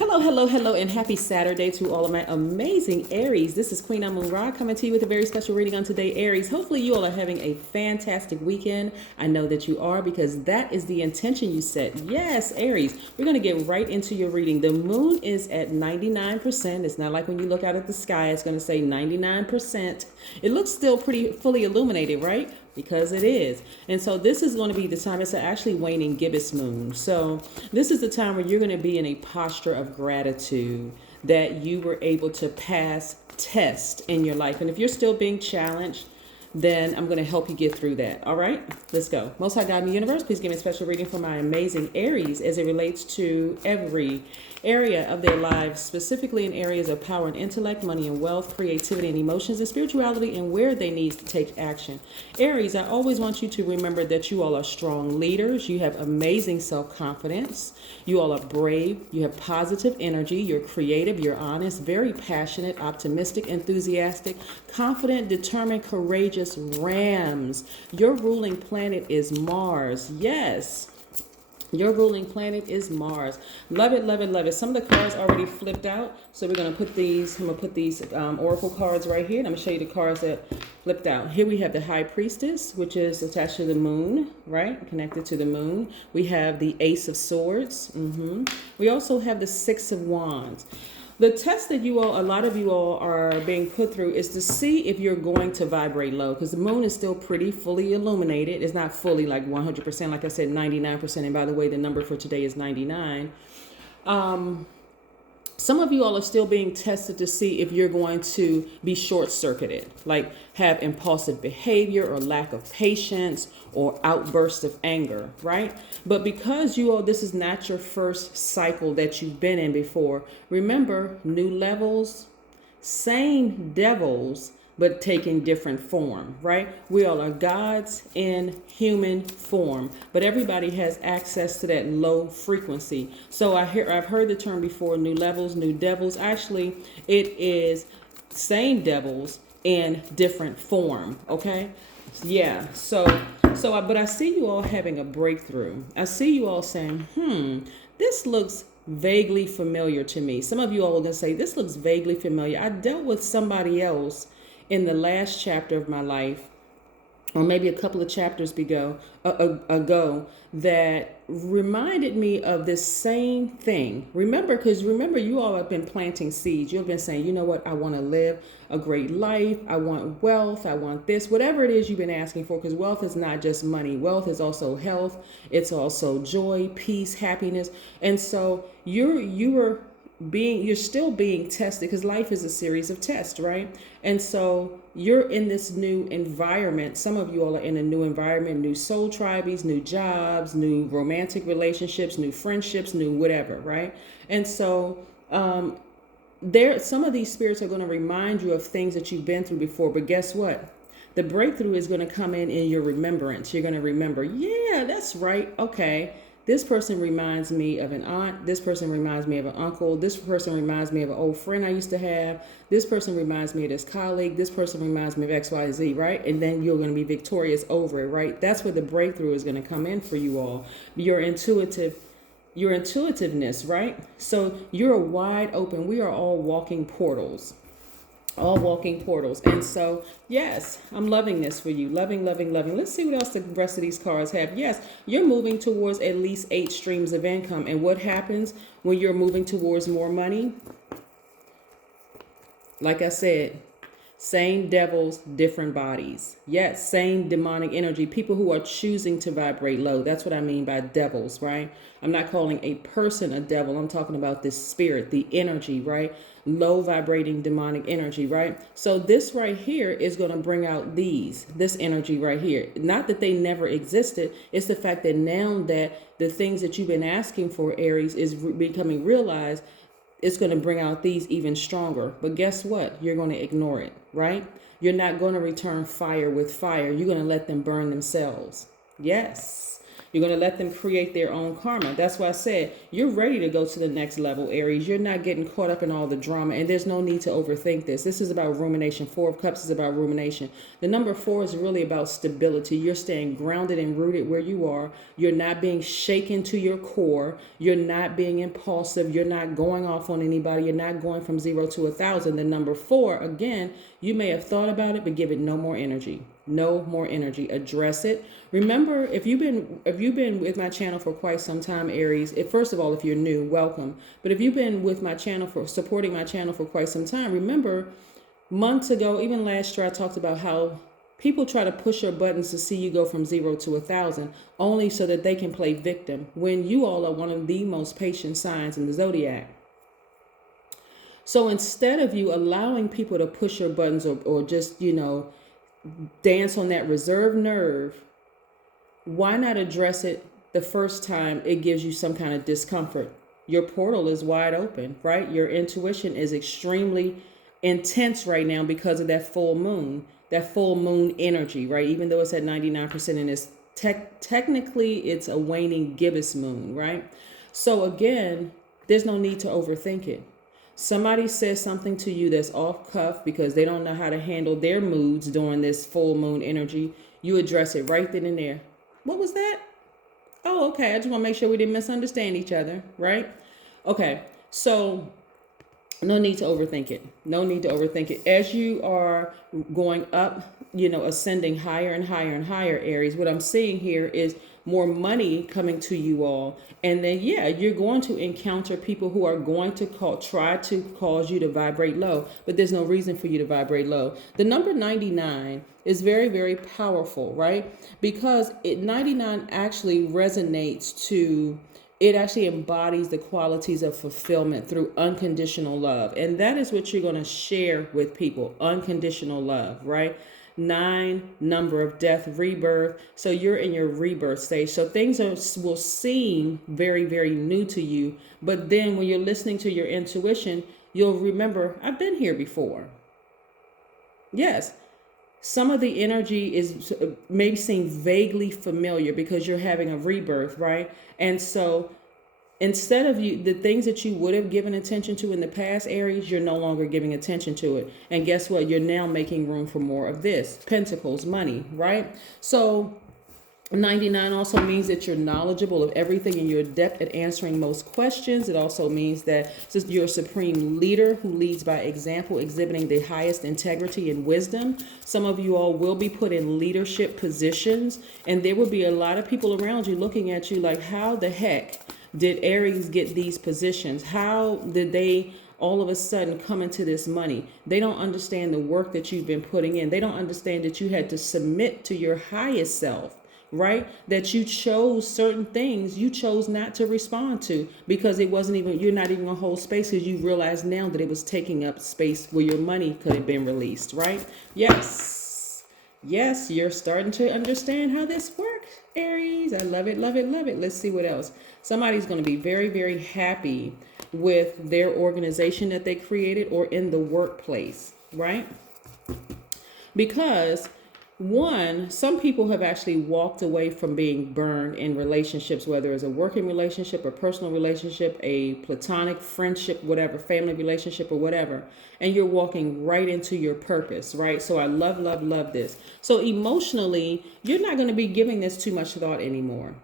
Hello, hello, hello, and happy Saturday to all of my amazing Aries. This is Queen Amun Ra coming to you with a very special reading on today, Aries. Hopefully you all are having a fantastic weekend. I know that you are because that is the intention you set. Yes, Aries, we're going to get right into your reading. The moon is at 99%. It's not like when you look out at the sky, it's going to say 99%. It looks still pretty fully illuminated, right? Because it is. And so this is going to be the time. It's actually waning gibbous moon. So this is the time where you're going to be in a posture of gratitude that you were able to pass test in your life. And if you're still being challenged, then I'm going to help you get through that. All right, let's go. Most High God in the universe, please give me a special reading for my amazing Aries as it relates to every area of their lives, specifically in areas of power and intellect, money and wealth, creativity and emotions, and spirituality, and where they need to take action. Aries, I always want you to remember that you all are strong leaders. You have amazing self-confidence. You all are brave. You have positive energy. You're creative. You're honest, very passionate, optimistic, enthusiastic, confident, determined, courageous Rams. Your ruling planet is Mars. Yes. Your ruling planet is Mars. Love it, love it, love it. Some of the cards already flipped out. So we're going to put these, oracle cards right here. And I'm going to show you the cards that flipped out. Here we have the High Priestess, which is attached to the moon, right? Connected to the moon. We have the Ace of Swords. We also have the Six of Wands. The test that a lot of you all are being put through is to see if you're going to vibrate low, because the moon is still pretty fully illuminated. It's not fully like 100%, like I said, 99%. And by the way, the number for today is 99. Some of you all are still being tested to see if you're going to be short-circuited, like have impulsive behavior or lack of patience or outbursts of anger, right? But because this is not your first cycle that you've been in before, remember, new levels, same devils, but taking different form, right? We all are gods in human form, but everybody has access to that low frequency. So I've heard the term before, new levels, new devils. Actually, it is same devils in different form, okay? Yeah, but I see you all having a breakthrough. I see you all saying, this looks vaguely familiar to me. Some of you all are going to say, this looks vaguely familiar. I dealt with somebody else in the last chapter of my life, or maybe a couple of chapters ago, that reminded me of this same thing. Remember, you all have been planting seeds. You've been saying, you know what, I want to live a great life. I want wealth. I want this, whatever it is you've been asking for, because wealth is not just money. Wealth is also health. It's also joy, peace, happiness. And so you're still being tested, because life is a series of tests, right? And so you're in this new environment. Some of you all are in a new environment, new soul tribes, new jobs, new romantic relationships, new friendships, new whatever, right? And so some of these spirits are going to remind you of things that you've been through before. But guess what? The breakthrough is going to come in your remembrance. You're going to remember, yeah, that's right. Okay. This person reminds me of an aunt. This person reminds me of an uncle. This person reminds me of an old friend I used to have. This person reminds me of this colleague. This person reminds me of X, Y, Z, right? And then you're going to be victorious over it, right? That's where the breakthrough is going to come in for you all. Your intuitiveness, right? So you're wide open. We are all walking portals. And so, yes, I'm loving this for you. Loving. Let's see what else the rest of these cards have. Yes, you're moving towards at least 8 streams of income. And what happens when you're moving towards more money? Like I said, same devils, different bodies. Yes, same demonic energy. People who are choosing to vibrate low. That's what I mean by devils, right? I'm not calling a person a devil. I'm talking about this spirit, the energy, right? Low vibrating demonic energy, right? So this right here is going to bring out this energy right here. Not that they never existed. It's the fact that now that the things that you've been asking for, Aries, is becoming realized, it's going to bring out these even stronger. But guess what? You're going to ignore it, right? You're not going to return fire with fire. You're going to let them burn themselves. Yes. You're going to let them create their own karma. That's why I said you're ready to go to the next level, Aries. You're not getting caught up in all the drama, and there's no need to overthink this. This is about rumination. 4 of Cups is about rumination. The number 4 is really about stability. You're staying grounded and rooted where you are. You're not being shaken to your core. You're not being impulsive. You're not going off on anybody. You're not going from 0 to 1,000. The number 4, again, you may have thought about it, but give it no more energy. No more energy. Address it. Remember, if you've been with my channel for quite some time, Aries, first of all, if you're new, welcome. But if you've been with my channel supporting my channel for quite some time, remember months ago, even last year, I talked about how people try to push your buttons to see you go from 0 to 1,000, only so that they can play victim, when you all are one of the most patient signs in the Zodiac. So instead of you allowing people to push your buttons or just, dance on that reserved nerve, why not address it the first time it gives you some kind of discomfort? Your portal is wide open, right? Your intuition is extremely intense right now because of that full moon energy, right? Even though it's at 99% and it's technically it's a waning gibbous moon, right? So again, there's no need to overthink it. Somebody says something to you that's off cuff because they don't know how to handle their moods during this full moon energy. You address it right then and there. What was that? Oh, okay. I just want to make sure we didn't misunderstand each other, right? Okay. So no need to overthink it. No need to overthink it. As you are going up, ascending higher and higher and higher, Aries, what I'm seeing here is more money coming to you all. And then, you're going to encounter people who are going to try to cause you to vibrate low, but there's no reason for you to vibrate low. The number 99 is very, very powerful, right? Because 99 actually resonates to, it actually embodies the qualities of fulfillment through unconditional love. And that is what you're going to share with people, unconditional love, right? 9, number of death, rebirth. So you're in your rebirth stage. So things will seem very, very new to you. But then when you're listening to your intuition, you'll remember, I've been here before. Yes. Some of the energy is maybe seem vaguely familiar because you're having a rebirth, right? And so instead of the things that you would have given attention to in the past, Aries, you're no longer giving attention to it. And guess what? You're now making room for more of this. Pentacles, money, right? So 99 also means that you're knowledgeable of everything and you're adept at answering most questions. It also means that you're a supreme leader who leads by example, exhibiting the highest integrity and wisdom. Some of you all will be put in leadership positions, and there will be a lot of people around you looking at you like, how the heck did Aries get these positions? How did they all of a sudden come into this money? They don't understand the work that you've been putting in. They don't understand that you had to submit to your highest self, right? That you chose certain things you chose not to respond to because it wasn't even, you're not even gonna hold space because you realize now that it was taking up space where your money could have been released, right? Yes, you're starting to understand how this works, Aries. I love it, love it, love it. Let's see what else. Somebody's going to be very, very happy with their organization that they created or in the workplace, right? Because some people have actually walked away from being burned in relationships, whether it's a working relationship, a personal relationship, a platonic friendship, whatever, family relationship or whatever. And you're walking right into your purpose, right? So I love, love, love this. So emotionally, you're not going to be giving this too much thought anymore.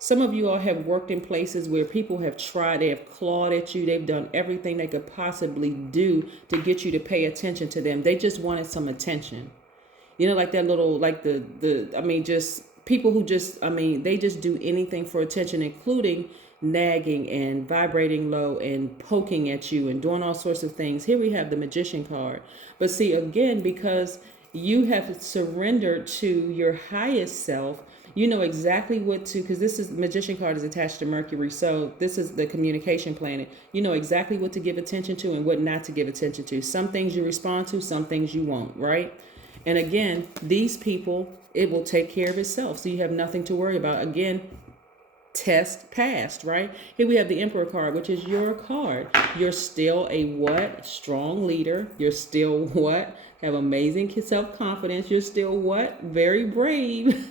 Some of you all have worked in places where people have tried, they have clawed at you. They've done everything they could possibly do to get you to pay attention to them. They just wanted some attention. Like that little, like just people who they just do anything for attention, including nagging and vibrating low and poking at you and doing all sorts of things. Here we have the Magician card. But see, again, because you have surrendered to your highest self, you know exactly what to, because this is, Magician card is attached to Mercury. So this is the communication planet. You know exactly what to give attention to and what not to give attention to. Some things you respond to, some things you won't, right? And again, these people, it will take care of itself. So you have nothing to worry about. Again, test passed, right? Here we have the Emperor card, which is your card. You're still a what? Strong leader. You're still what? Have amazing self-confidence. You're still what? Very brave.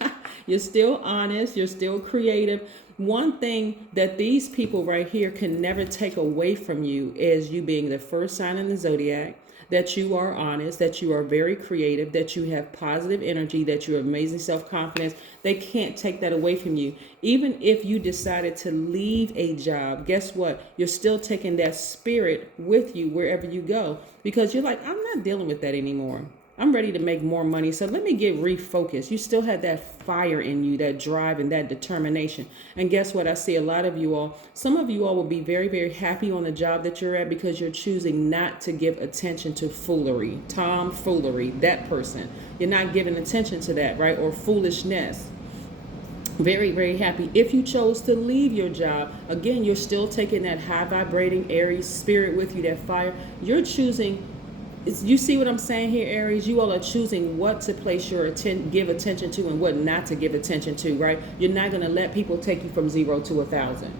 You're still honest. You're still creative. One thing that these people right here can never take away from you is you being the first sign in the zodiac, that you are honest, that you are very creative, that you have positive energy, that you have amazing self-confidence. They can't take that away from you. Even if you decided to leave a job, guess what? You're still taking that spirit with you wherever you go, because you're like, I'm not dealing with that anymore. I'm ready to make more money. So let me get refocused. You still have that fire in you, that drive and that determination. And guess what? I see a lot of you all, some of you all will be very, very happy on the job that you're at because you're choosing not to give attention to foolery, tomfoolery, that person. You're not giving attention to that, right? Or foolishness. Very, very happy. If you chose to leave your job, again, you're still taking that high vibrating Aries spirit with you, that fire. You're choosing. You see what I'm saying here, Aries? You all are choosing what to place your give attention to and what not to give attention to, right? You're not going to let people take you from 0 to 1,000.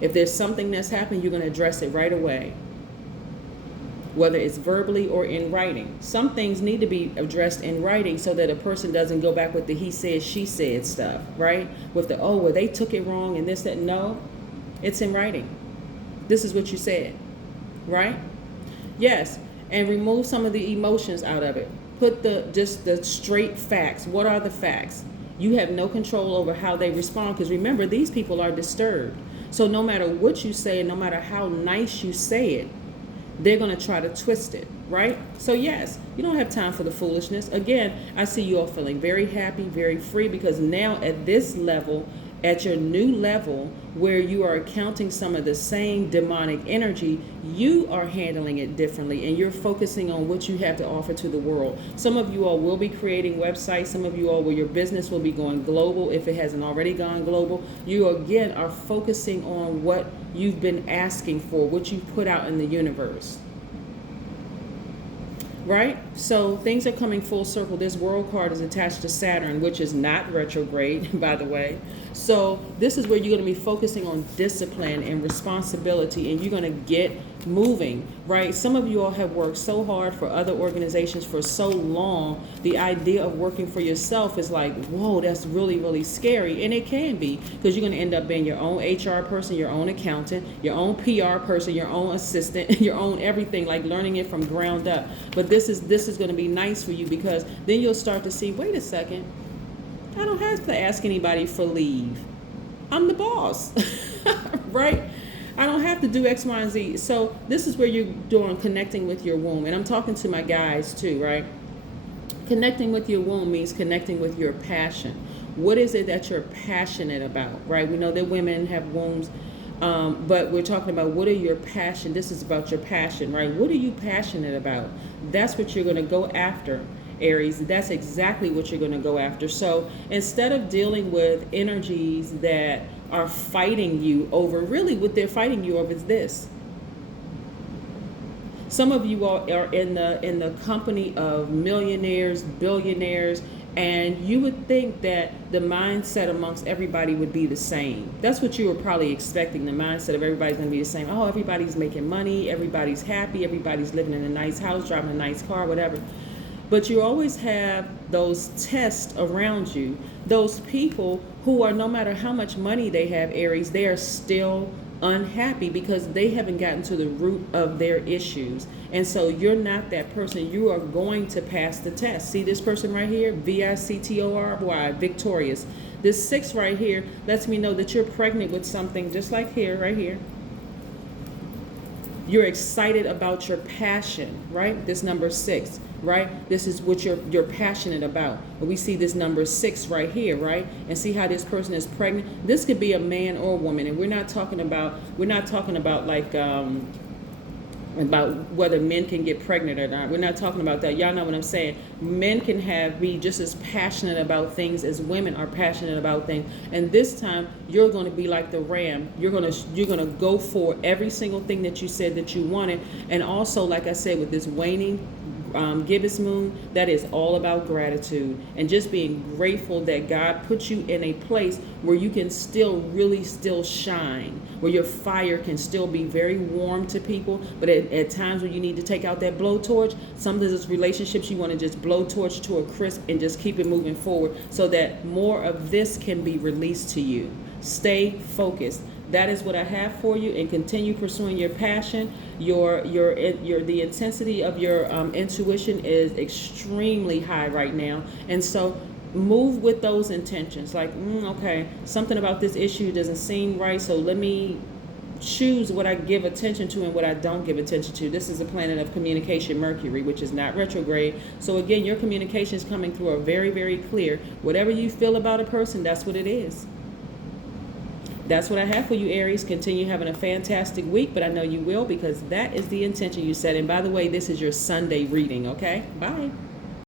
If there's something that's happened, you're going to address it right away, whether it's verbally or in writing. Some things need to be addressed in writing so that a person doesn't go back with the he said, she said stuff, right? With the, oh, well, they took it wrong and this, that. No, it's in writing. This is what you said, right? Yes. And remove some of the emotions out of it. Put just the straight facts. What are the facts? You have no control over how they respond, because remember, these people are disturbed. So no matter what you say and no matter how nice you say it, they're going to try to twist it, right? So yes, you don't have time for the foolishness. Again, I see you all feeling very happy, very free, because now at this level, at your new level where you are accounting some of the same demonic energy, you are handling it differently and you're focusing on what you have to offer to the world. Some of you all will be creating websites. Some of you all where your business will be going global if it hasn't already gone global. You again are focusing on what you've been asking for, what you've put out in the universe. Right? So things are coming full circle. This world card is attached to Saturn, which is not retrograde, by the way. So this is where you're going to be focusing on discipline and responsibility, and you're going to get moving, right? Some of you all have worked so hard for other organizations for so long. The idea of working for yourself is like, whoa, that's really, really scary. And it can be, because you're going to end up being your own HR person, your own accountant, your own PR person, your own assistant, your own everything, like learning it from ground up. But this is going to be nice for you, because then you'll start to see, wait a second, I don't have to ask anybody for leave. I'm the boss, right? I don't have to do X, Y, and Z. So this is where you're doing connecting with your womb. And I'm talking to my guys too, right? Connecting with your womb means connecting with your passion. What is it that you're passionate about, right? We know that women have wombs, but we're talking about what are your passion. This is about your passion, right? What are you passionate about? That's what you're going to go after, Aries. That's exactly what you're going to go after. So instead of dealing with energies that are fighting you over, really what they're fighting you over is this. Some of you all are in the company of millionaires, billionaires, and you would think that the mindset amongst everybody would be the same. That's what you were probably expecting. The mindset of everybody's going to be the same. Oh, everybody's making money, everybody's happy, everybody's living in a nice house, driving a nice car, whatever. But you always have those tests around you, those people who are, no matter how much money they have, Aries, they are still unhappy because they haven't gotten to the root of their issues. And so you're not that person. You are going to pass the test. See this person right here, VICTORY, victorious. This 6 right here lets me know that you're pregnant with something, just like here, right here. You're excited about your passion, right? This number 6, right? This is what you're passionate about. And we see this number 6 right here, right? And see how this person is pregnant. This could be a man or a woman, and we're not talking about like about whether men can get pregnant or not. We're not talking about that. Y'all know what I'm saying. Men can be just as passionate about things as women are passionate about things. And this time you're going to be like the ram. You're going to go for every single thing that you said that you wanted. And also, like I said, with this waning gibbous moon, that is all about gratitude and just being grateful that God put you in a place where you can still really still shine, where your fire can still be very warm to people. But at times when you need to take out that blowtorch, some of those relationships you want to just blowtorch to a crisp and just keep it moving forward so that more of this can be released to you. Stay focused. That is what I have for you, and continue pursuing your passion. The intensity of your intuition is extremely high right now, and so move with those intentions. Like, okay, something about this issue doesn't seem right, so let me choose what I give attention to and what I don't give attention to. This is a planet of communication, Mercury, which is not retrograde. So again, your communications coming through are very, very clear. Whatever you feel about a person, that's what it is. That's what I have for you, Aries. Continue having a fantastic week, but I know you will, because that is the intention you set. And by the way, this is your Sunday reading, okay? Bye.